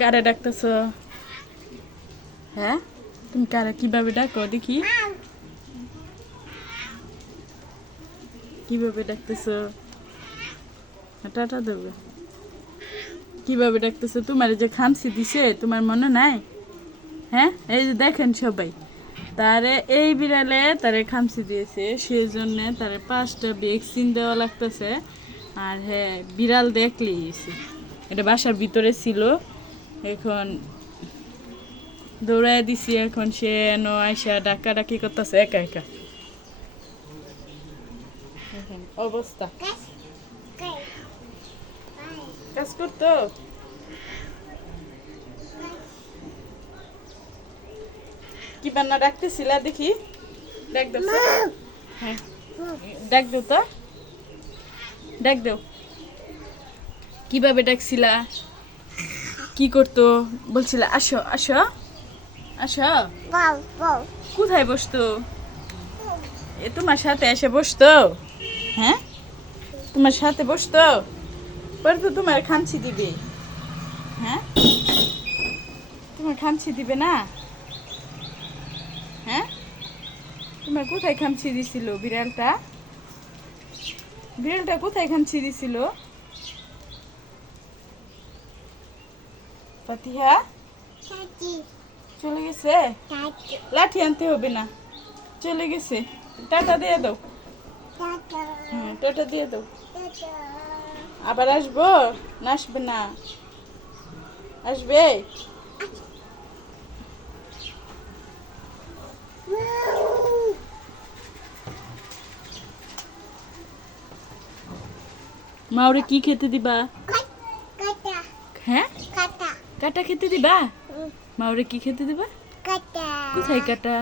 কারে ডাকতেছ? হ্যাঁ, তুমি কারে কিভাবে ডাকো দেখি? কিভাবে ডাকতেছ? টাটা দেবে। কিভাবে ডাকতেছ? তোমার যে খামসি দিছে তোমার মনে নাই? হ্যাঁ, এই যে দেখেন সবাই, তারে এই বিড়ালে তারে খামসি দিয়েছে, সেই জন্য তারে 5টা ভ্যাকসিন দেওয়া লাগতেছে। আর হ্যাঁ, বিড়াল দেখলেই এটা বাসার ভিতরে ছিল, এখন দৌড়ায় দিছি, এখন সে আইসা ডাকাডাকি করতেছে একা একা। অবস্থা কাজ করতো। কি বান্না ডাকতেছিলা দেখি? ডাক দাও। হ্যাঁ, ডাক দাও তো, ডাক দাও। কিভাবে ডাকছিলা? কি করতো বলছিলা? আসো আসো আসো। কোথায় বসতো? তোমার সাথে এসে বসতো? হ্যাঁ, তোমার সাথে বসতো? পরে তো তোমার খামচি দিবে। হ্যাঁ, তোমার খামচি দিবে না? হ্যাঁ, তোমার কোথায় খামচি দিছিল বিড়ালটা? বিড়ালটা কোথায় খামচি দিছিল? পাতিহা চলে গেছে। লাঠি আনতে হবে না, চলে গেছে। টাটা দিয়ে দাও। হ্যাঁ, টাটা দিয়ে দাও। আবার আসবো না? আসবে না? আসবে। মাওরে কি খেতে দিবা? হ্যাঁ, কাটা খেতে দিবা? মাওরে কি খেতে দিবা? কোথায় কাটা?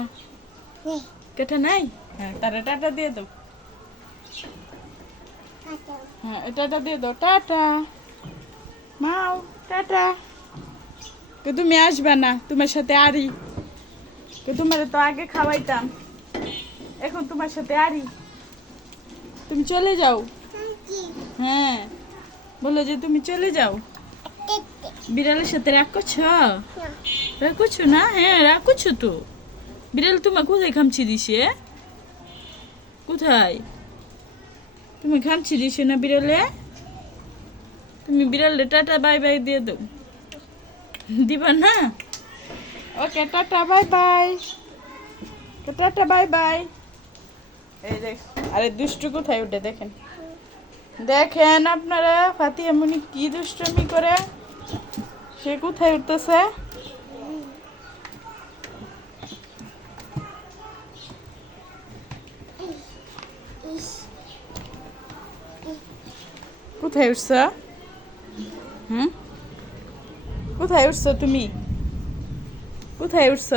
কাটা নাই? হ্যাঁ, তারা টাটা দিয়ে দাও। হ্যাঁ, টাটা দিয়ে দাও। টাটা মাও, টাটা। তুমি আসবে না, তোমার সাথে আরি। তোমার তো আগে খাওয়াইতাম, এখন তোমার সাথে আরি। তুমি চলে যাও। হ্যাঁ, বলো যে তুমি চলে যাও। বিড়ালের সাথে রাগ করছো? রাগ করছো না? হ্যাঁ, রাগ করছো তো। বিড়াল তোমার কোথায় খামচি দিছে? কোথায় তুমি খামচি দিছো না বিড়ালে? তুমি বিড়ালে টাটা বাই বাই দিয়ে দাও। দিবা না? Okay, ta-ta bye bye. Ta-ta bye bye. এই দেখ, আরে দুষ্টু কোথায় উঠে দেখেন। দেখেন আপনারা, ফাতিয়া মনি কি দুষ্টমি করে, সে কোথায় উঠতেছে। কোথায় উঠছ? হুম, কোথায় উঠছ তুমি? কোথায় উঠছ?